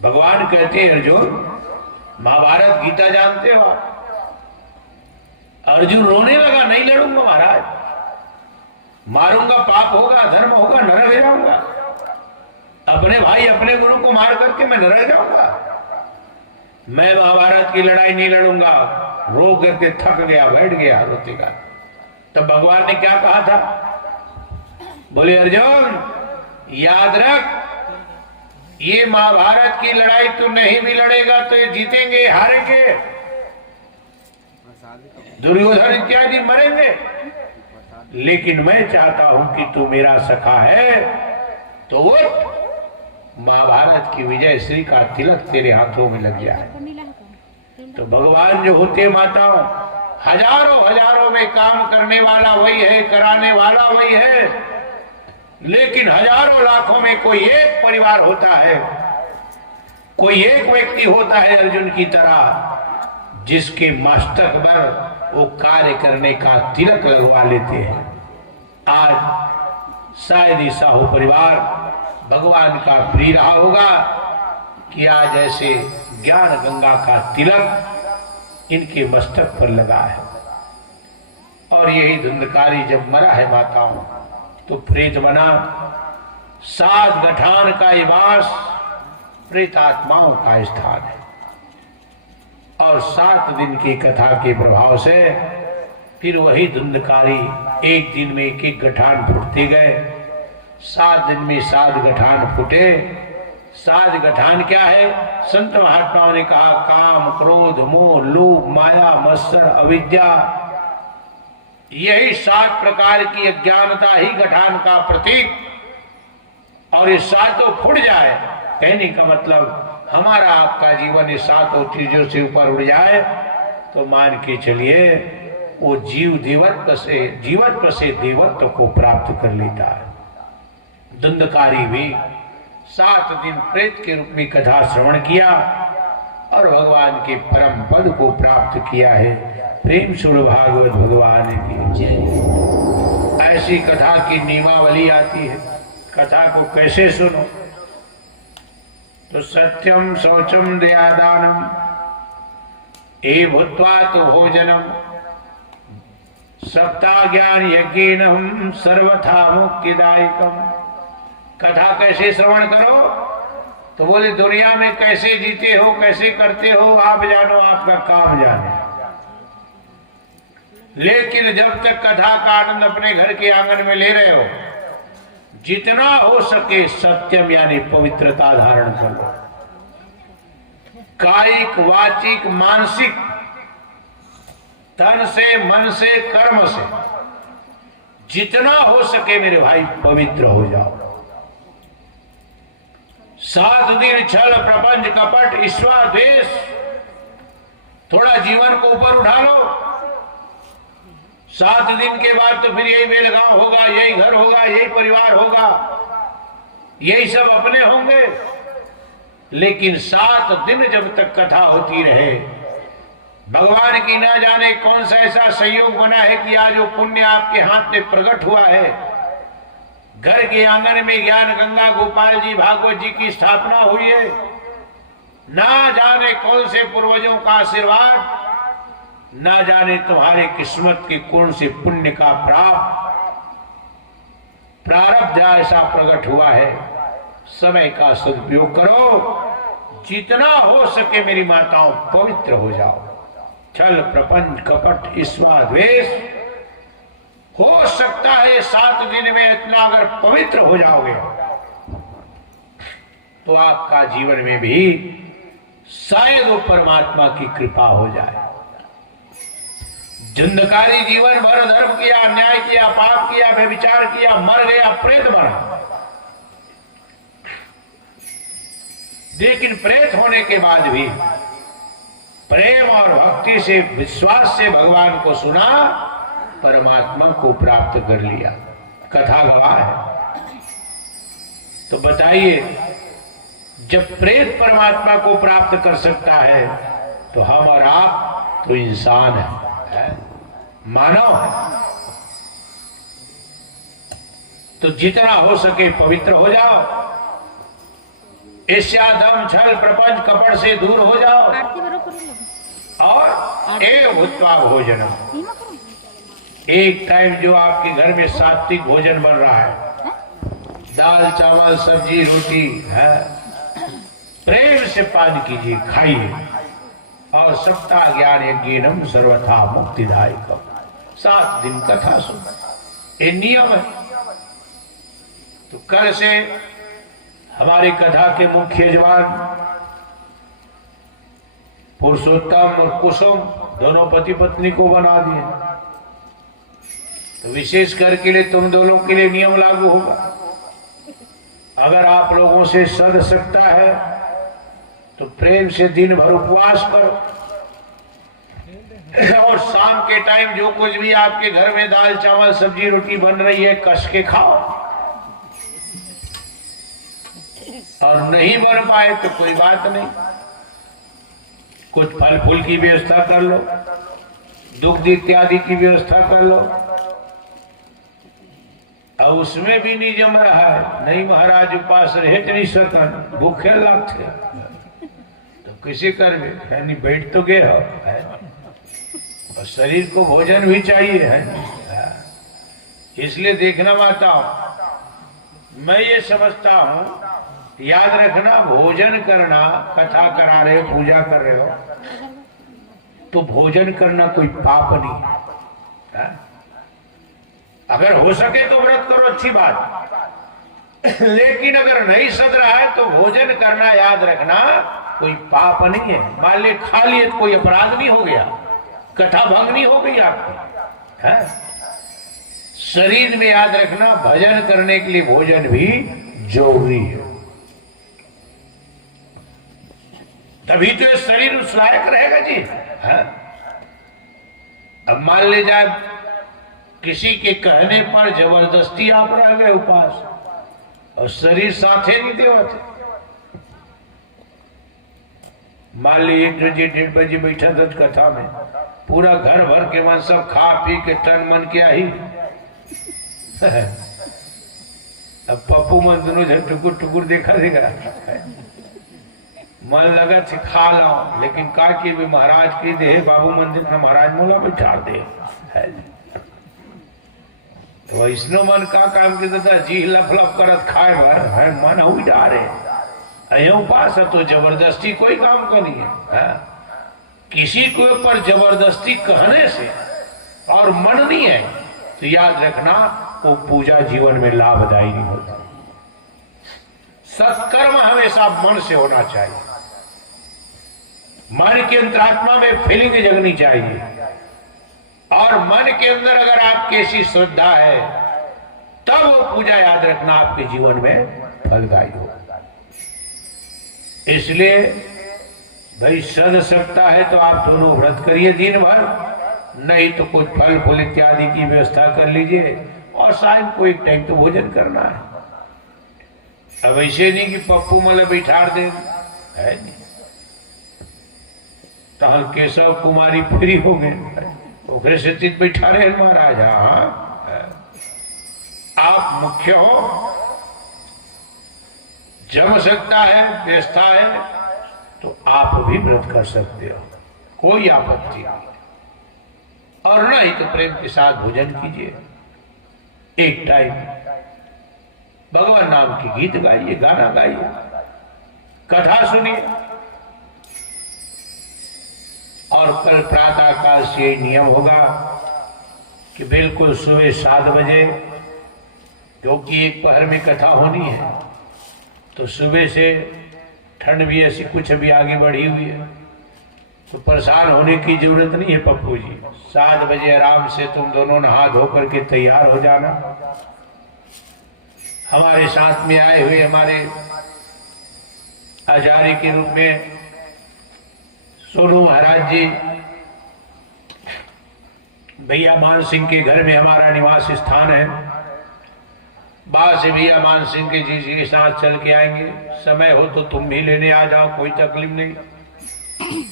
भगवान कहते हैं अर्जुन, महाभारत गीता जानते हो आप, अर्जुन रोने लगा, नहीं लड़ूंगा महाराज, मारूंगा पाप होगा, धर्म होगा, नरक हो जाऊंगा, अपने भाई अपने गुरु को मार करके मैं नरक जाऊंगा, मैं महाभारत की लड़ाई नहीं लड़ूंगा। रो करके थक गया, बैठ गया रोतेगा। तब भगवान ने क्या कहा था? बोले अर्जुन याद रख, ये महाभारत की लड़ाई तो नहीं भी लड़ेगा तो ये जीतेंगे हारेंगे, दुर्योधन इत्यादि मरेंगे, लेकिन मैं चाहता हूं कि तू मेरा सखा है तो उठ, महाभारत की विजय श्री का तिलक तेरे हाथों में लग जाए। तो भगवान जो होते माताओं, हजारों हजारों में काम करने वाला वही है, कराने वाला वही है, लेकिन हजारों लाखों में कोई एक परिवार होता है, कोई एक व्यक्ति होता है अर्जुन की तरह, जिसके मस्तक पर वो कार्य करने का तिलक लगवा लेते हैं। आज शायद ही साहू परिवार भगवान का प्रिय रहा होगा कि आज ऐसे ज्ञान गंगा का तिलक इनके मस्तक पर लगा है। और यही धुंधकारी जब मरा है माताओं तो प्रेत बना, 7 गठान का निवास प्रेत आत्माओं का स्थान है। और 7 दिन की कथा के प्रभाव से फिर वही धुंधकारी एक दिन में एक गठान फूटते गए। 7 दिन में 7 गठान फूटे। 7 गठान क्या है? संत महात्माओं ने कहा काम, क्रोध, मोह, लोभ, माया, मत्सर, अविद्या, यही 7 प्रकार की अज्ञानता ही गठान का प्रतीक। और ये 7 फूट जाए, कहने का मतलब हमारा आपका जीवन ये 7 चीजों से ऊपर उड़ जाए तो मान के चलिए वो जीव देवत्व से देवत्व को प्राप्त कर लेता है। धुंधकारी भी 7 दिन प्रेत के रूप में कथा श्रवण किया और भगवान के परम पद को प्राप्त किया है। प्रेम सुन भागवत भगवान की जय। ऐसी कथा की नियमावली आती है, कथा को कैसे सुनो। तो सत्यम शौचम दया दानम ए भूत्वा तो भोजनम सप्ताह ज्ञान यज्ञेन सर्वथा मुक्तिदायकम। कथा कैसे श्रवण करो? तो बोले दुनिया में कैसे जीते हो, कैसे करते हो, आप जानो, आपका काम जाने। लेकिन जब तक कथा का आनंद अपने घर के आंगन में ले रहे हो, जितना हो सके सत्यम यानी पवित्रता धारण करो। कायिक, वाचिक, मानसिक, तन से, मन से, कर्म से जितना हो सके मेरे भाई पवित्र हो जाओ। 7 दिन छल, प्रपंच, कपट, ईर्ष्या, द्वेष, थोड़ा जीवन को ऊपर उठा लो। 7 दिन के बाद तो फिर यही बेलगांव होगा, यही घर होगा, यही परिवार होगा, यही सब अपने होंगे। लेकिन 7 दिन जब तक कथा होती रहे, भगवान की ना जाने कौन सा ऐसा संयोग बना है कि आज वो पुण्य आपके हाथ में प्रकट हुआ है। घर के आंगन में ज्ञान गंगा गोपाल जी भागवत जी की स्थापना हुई है। ना जाने कौन से पूर्वजों का आशीर्वाद, ना जाने तुम्हारे किस्मत के कौन से पुण्य का प्रारब्ध ऐसा प्रकट हुआ है। समय का सदुपयोग करो, जितना हो सके मेरी माताओं पवित्र हो जाओ। छल, प्रपंच, कपट, ईर्ष्या, द्वेष, हो सकता है 7 दिन में इतना अगर पवित्र हो जाओगे तो आपका जीवन में भी शायद वो परमात्मा की कृपा हो जाए। जिंदकारी जीवन भर धर्म किया, अन्याय किया, पाप किया, व्यभिचार किया, मर गया, प्रेत बना। लेकिन प्रेत होने के बाद भी प्रेम और भक्ति से, विश्वास से भगवान को सुना, परमात्मा को प्राप्त कर लिया। कथा गवाह है। तो बताइए, जब प्रेत परमात्मा को प्राप्त कर सकता है तो हम और आप तो इंसान है, मानव है। तो जितना हो सके पवित्र हो जाओ। ईर्ष्या, दम, छल, प्रपंच, कपट से दूर हो जाओ और भूत्वा भोजनम, एक टाइम जो आपके घर में सात्विक भोजन बन रहा है, दाल, चावल, सब्जी, रोटी है, प्रेम से पान कीजिए, खाइए। और सप्ताह ज्ञान यज्ञेनम सर्वथा मुक्तिदायकम, 7 दिन कथा सुन, ये नियम है। तो कल से हमारी कथा के मुख्य यजमान पुरुषोत्तम और कुसुम दोनों पति पत्नी को बना दिए। तो विशेष करके लिए तुम दोनों के लिए नियम लागू होगा। अगर आप लोगों से सध सकता है तो प्रेम से दिन भर उपवास करो और शाम के टाइम जो कुछ भी आपके घर में दाल, चावल, सब्जी, रोटी बन रही है कस के खाओ। और नहीं बन पाए तो कोई बात नहीं, कुछ फल फूल की व्यवस्था कर लो, दुग्ध इत्यादि की व्यवस्था कर लो। अब उसमें भी नहीं जम रहा है, नहीं महाराज उपास रहे नहीं सकन, भूखे लगते तो किसी कर यानी बैठ तो गए हो है? और शरीर को भोजन भी चाहिए है। इसलिए देखना माता हूं, मैं ये समझता हूं, याद रखना, भोजन करना, कथा करा रहे हो, पूजा कर रहे हो तो भोजन करना कोई पाप नहीं है। अगर हो सके तो व्रत करो, अच्छी बात। लेकिन अगर नहीं सद रहा है तो भोजन करना, याद रखना, कोई पाप नहीं है। मान ले खा लिए तो कोई अपराध नहीं हो गया, कथा भंग नहीं हो गई आपकी है। शरीर में याद रखना, भजन करने के लिए भोजन भी जरूरी है, तभी तो शरीर उस लायक रहेगा जी है। अब मान ले जाए किसी के कहने पर जबरदस्ती आप रह गए उपास और शरीर साथे नहीं देते। मान ली 1 बजे 1:30 बजे बैठा था कथा में, पूरा घर भर के मन सब खा पी के तन मन के आई। अब पप्पू मन दोनों टुकुर टुकुर देखा देगा, मन लगा थी खा लो, लेकिन का कि भी महाराज की दे बाबू मंदिर में महाराज मोला बैठा दे। तो वैष्णव मन का काम के था जी लफ लफ करत खाए भर है मन हुई डारे पास है तो जबरदस्ती कोई काम का नहीं है। किसी के ऊपर जबरदस्ती कहने से और मन नहीं है तो याद रखना वो पूजा जीवन में लाभदायी नहीं होता। सत्कर्म हमेशा मन से होना चाहिए, मन के अंतरात्मा में फीलिंग जगनी चाहिए, और मन के अंदर अगर आपकी ऐसी श्रद्धा है तब वो पूजा याद रखना आपके जीवन में फलदायी होगा। इसलिए भाई सद सकता है तो आप दोनों व्रत करिए दिन भर, नहीं तो कुछ फल फूल इत्यादि की व्यवस्था कर लीजिए, और शाम को एक टाइम तो भोजन करना है। अब ऐसे नहीं कि पप्पू मतलब बैठा दे है नहीं, तो केशव कुमारी फ्री हो गए ओकरे से चित बैठा रहे महाराज। आप मुख्य हो, जम सकता है व्यवस्था है तो आप भी व्रत कर सकते हो, कोई आपत्ति नहीं, और नहीं तो प्रेम के साथ भोजन कीजिए, एक टाइम भगवान नाम की गीत गाइए, गाना गाइए, कथा सुनिए। और कल प्रातः काल से यही नियम होगा कि बिल्कुल सुबह 7 बजे, क्योंकि एक पहर में कथा होनी है, तो सुबह से ठंड भी ऐसी कुछ अभी आगे बढ़ी हुई है तो परेशान होने की जरूरत नहीं है पप्पू जी। 7 बजे आराम से तुम दोनों नहा धो करके तैयार हो जाना। हमारे साथ में आए हुए हमारे आचार्य के रूप में सोनू महाराज जी, भैया मान सिंह के घर में हमारा निवास स्थान है, बाद से भैया मान सिंह के जी के साथ चल के आएंगे। समय हो तो तुम भी लेने आ जाओ, कोई तकलीफ नहीं।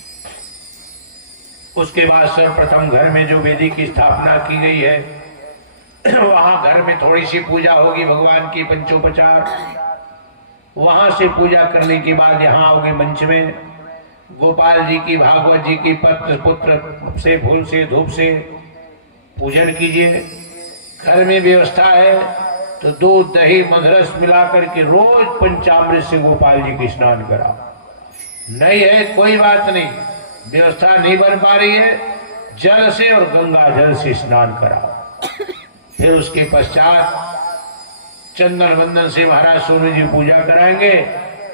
उसके बाद सर्वप्रथम घर में जो वेदी की स्थापना की गई है वहां घर में थोड़ी सी पूजा होगी, भगवान की पंचोपचार। वहां से पूजा करने के बाद यहाँ आओगे मंच में, गोपाल जी की, भागवत जी की पत्र पुत्र से फूल से धूप से पूजन कीजिए। घर में व्यवस्था है तो दूध दही मधरस मिलाकर के रोज पंचामृत से गोपाल जी की स्नान कराओ। नहीं है कोई बात नहीं, व्यवस्था नहीं बन पा रही है, जल से और गंगा जल से स्नान कराओ। फिर उसके पश्चात चंदन वंदन से महाराज सोनू जी पूजा कराएंगे,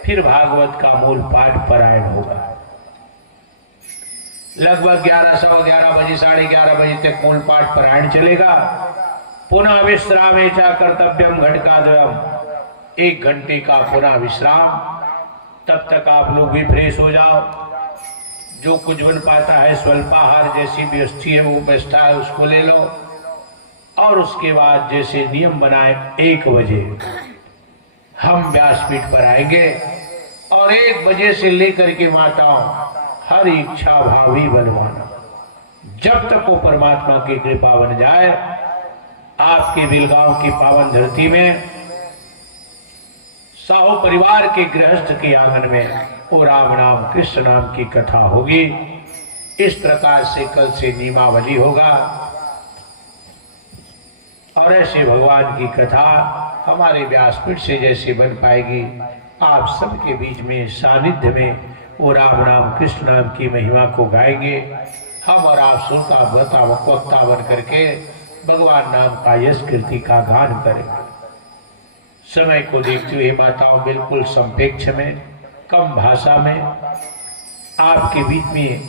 फिर भागवत का मूल पाठ पारायण होगा। लगभग 11, सवा 11 बजे, 11:30 बजे तक मूल पाठ पारायण चलेगा। पुनः विश्रामे चा कर्तव्यम घटिकाद्वयम, 1 घंटे का पुनः विश्राम। तब तक आप लोग भी फ्रेश हो जाओ। जो कुछ बन पाता है स्वल्पाहार जैसी व्यवस्था है वो व्यवस्था है उसको ले लो, और उसके बाद जैसे नियम बनाए 1 बजे हम व्यासपीठ पर आएंगे, और 1 बजे से लेकर के माताओं हर इच्छा भावी बनवाना, जब तक वो परमात्मा की कृपा बन जाए। आपके बिलगांव की पावन धरती में साहू परिवार के गृहस्थ के आंगन में वो राम नाम कृष्ण नाम की कथा होगी। इस प्रकार से कल से नियमावली होगा, और ऐसे भगवान की कथा हमारे व्यासपीठ से जैसे बन पाएगी, आप सबके बीच में सानिध्य में वो राम नाम कृष्ण नाम की महिमा को गाएंगे। हम और आप श्रोता वक्ता बन करके भगवान नाम का यश कीर्ति का गान करेंगे। समय को देखते हुए माताओं बिल्कुल संपेक्ष में, कम भाषा में आपके बीच में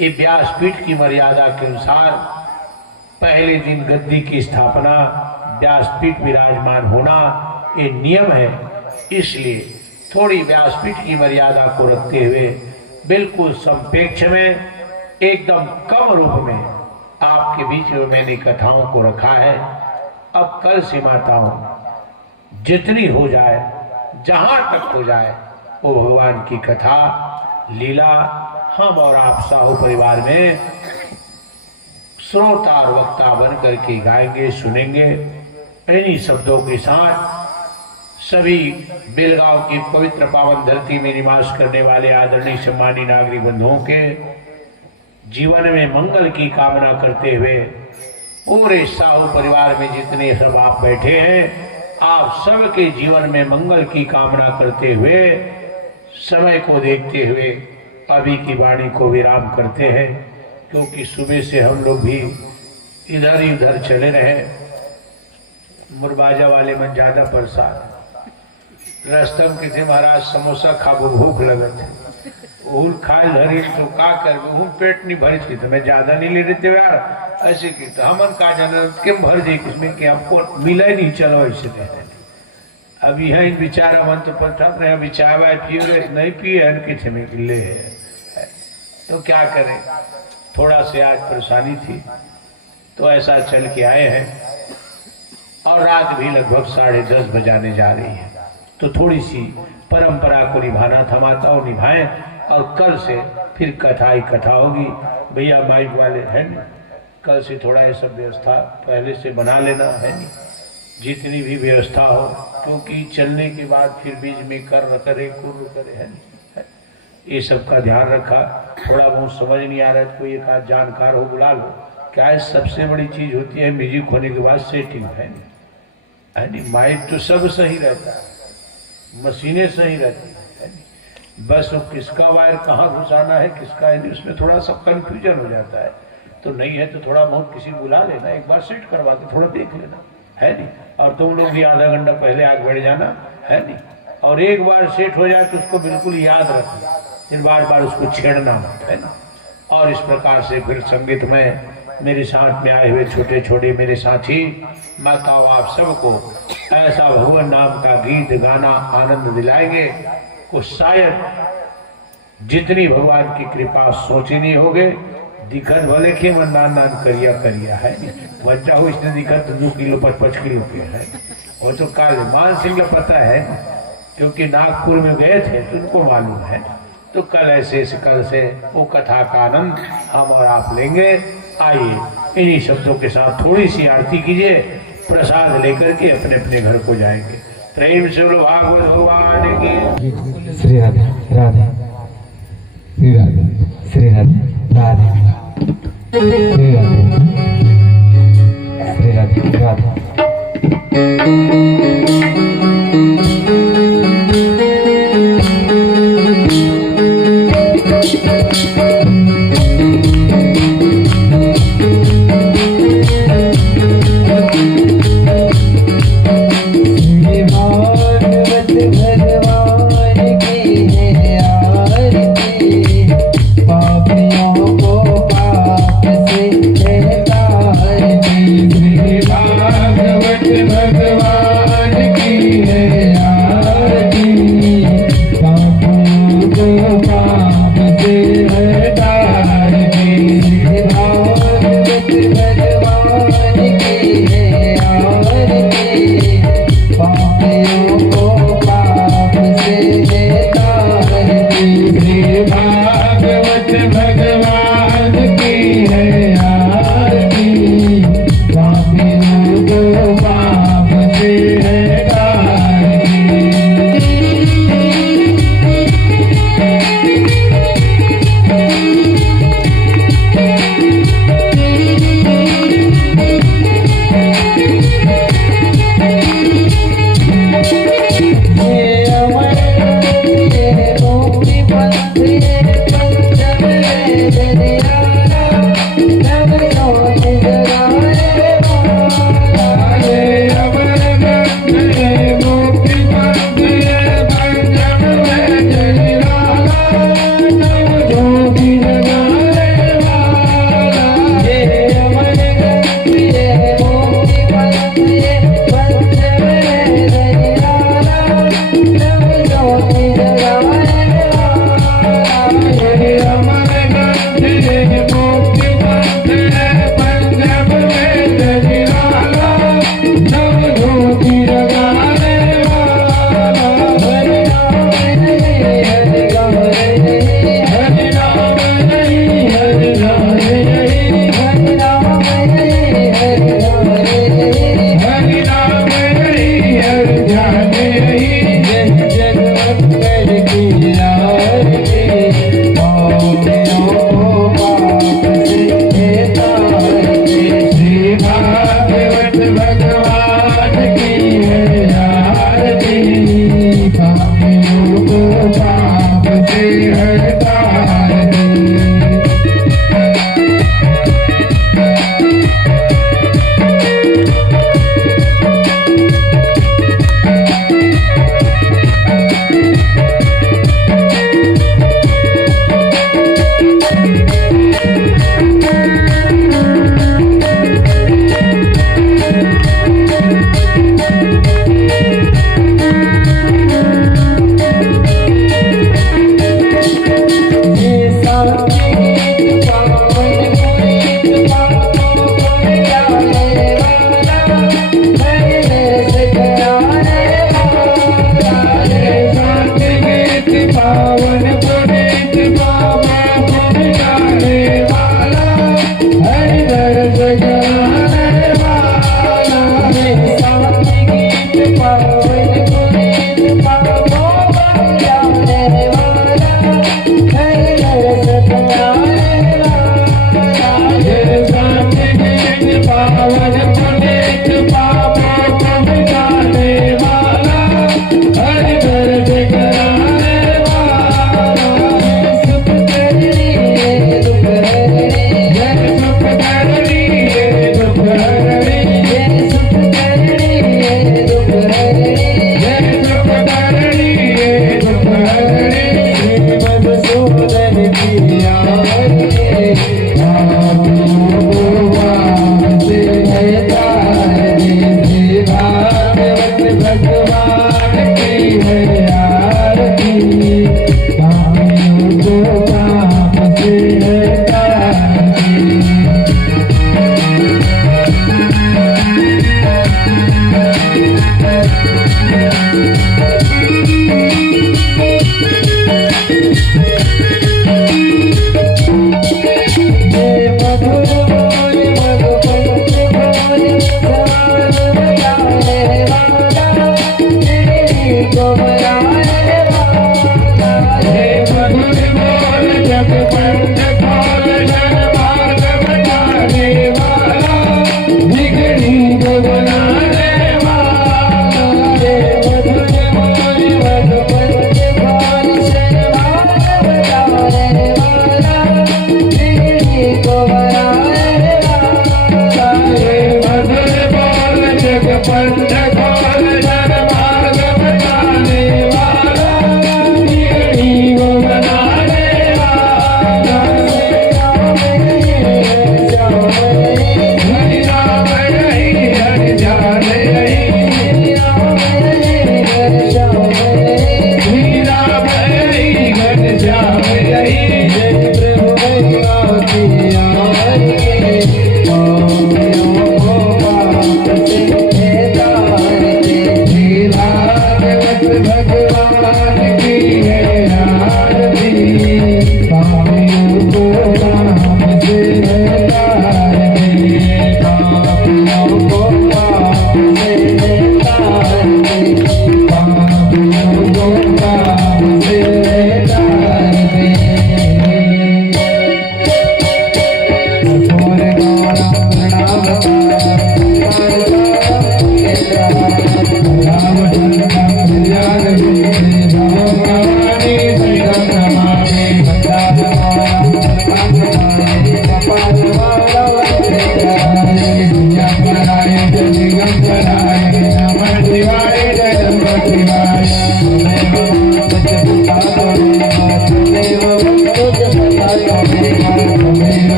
ये व्यासपीठ की मर्यादा के अनुसार पहले दिन गद्दी की स्थापना, व्यासपीठ विराजमान होना ये नियम है। इसलिए थोड़ी व्यासपीठ की मर्यादा को रखते हुए बिल्कुल संपेक्ष में, एकदम कम रूप में आपके बीच में मैंने कथाओं को रखा है। अब कल से माताओं जितनी हो जाए, जहां तक हो जाए, वो भगवान की कथा लीला हम और आप साहू परिवार में श्रोता और वक्ता बन करके गाएंगे, सुनेंगे। इन्हीं शब्दों के साथ सभी बेलगांव की पवित्र पावन धरती में निवास करने वाले आदरणीय सम्मानीय नागरिक बंधुओं के जीवन में मंगल की कामना करते हुए पूरे साहू परिवार में जितने सब आप बैठे हैं, आप सबके जीवन में मंगल की कामना करते हुए समय को देखते हुए अभी की वाणी को विराम करते हैं, क्योंकि सुबह से हम लोग भी इधर ही उधर चले रहे। मुरबाजा वाले में ज्यादा परेशान रस्तम के थे महाराज, समोसा खाबो भूख लगत उल खाए धरी तो का कर पेट नहीं भरी थी, तो मैं ज्यादा नहीं ले रहे थे यार, ऐसे की तो हमन का जाना क्यों भर दे किसमें कि आपको मिला ही नहीं, चलो ऐसे कहते। अब यह बेचारा मन तो पता नहीं बिचावा पिए नहीं पिए किथे में ले तो क्या करें, थोड़ा से आज परेशानी थी तो ऐसा चल के आए हैं। और रात भी लगभग 10:30 बजाने जा रही है, तो थोड़ी सी परंपरा को निभाना था, माताओं निभाएं। और कल से फिर कथा ही कथा होगी। भैया माइक वाले हैं नहीं, कल से थोड़ा ये सब व्यवस्था पहले से बना लेना है नहीं, जितनी भी व्यवस्था हो, क्योंकि चलने के बाद फिर बीच में कर करे कुर्र करे है नहीं, ये सब का ध्यान रखा। थोड़ा बहुत समझ नहीं आ रहा है, कोई एक आध जानकार हो बुला लो। क्या है, सबसे बड़ी चीज होती है म्यूजिक होने के बाद सेटिंग है नहीं, माइक तो सब सही रहता है, मशीनें सही रहती है, बस वो किसका वायर कहाँ घुसाना है किसका है नहीं, उसमें थोड़ा सा कंफ्यूजन हो जाता है। तो नहीं है तो थोड़ा बहुत किसी बुला लेना, एक बार सेट करवा के थोड़ा देख लेना है नहीं, और तुम लोग भी आधा घंटा पहले आगे बढ़ जाना है नहीं। और एक बार सेट हो जाए तो उसको बिल्कुल याद रखना, फिर बार बार उसको छेड़ना मत, है ना। और इस प्रकार से फिर संगीत में मेरे साथ में आए हुए छोटे छोटे मेरे साथी माताओं, आप सबको ऐसा भगवान नाम का गीत गाना आनंद दिलाएंगे को शायद जितनी भगवान की कृपा सोची नहीं होगे। दिखत भले के मन नान करिया है, बच्चा हो इसने दिखत 2 किलो 5 किलो के है, वो तो काले मान सिंह का पता है, क्योंकि नागपुर में गए थे तो उनको मालूम है। तो कल ऐसे कल से वो कथा का आनंद हम और आप लेंगे। आइए इन्हीं शब्दों के साथ थोड़ी सी आरती कीजिए, प्रसाद लेकर के अपने अपने घर को जाएंगे। प्रेम से बोलो भागवत भगवान की। श्री राधे राधे श्री राधे श्री राधे राधे श्री राधे श्री राधे राधे। भगवान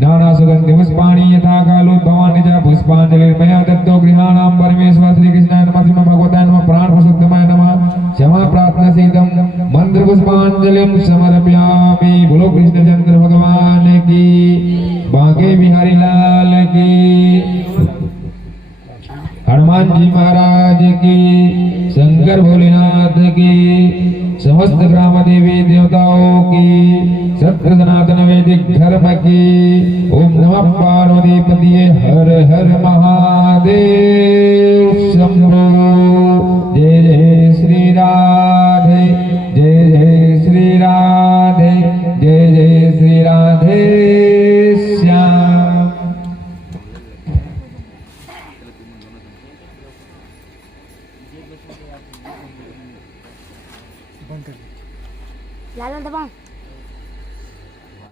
नाना सुगंधि पुष्पाणि यथा कालोद्भवान् निज पुष्पाञ्जलिर्मया दत्तो गृहाणां परमेश्वर श्री कृष्णाय नमः श्रीमद् भगवताय नमः प्राणप्रसुद्धमाय नमः क्षमा प्रार्थना सीतम मंत्र पुष्पांजलिं समर्पयामि। बोलो कृष्णचंद्र भगवान की, बांके बिहारी लाल की, हनुमान जी महाराज की, शंकर भोलेनाथ की, समस्त ग्राम देवी देवताओं की, सत्य सनातन वैदिक धर्म की। ओम नमः पार्वती पतिये हर हर महादेव शंभो। जय जय श्री राधे, जय जय श्री राधे, जय जय श्री राधे श्याम। लालन दबाओ।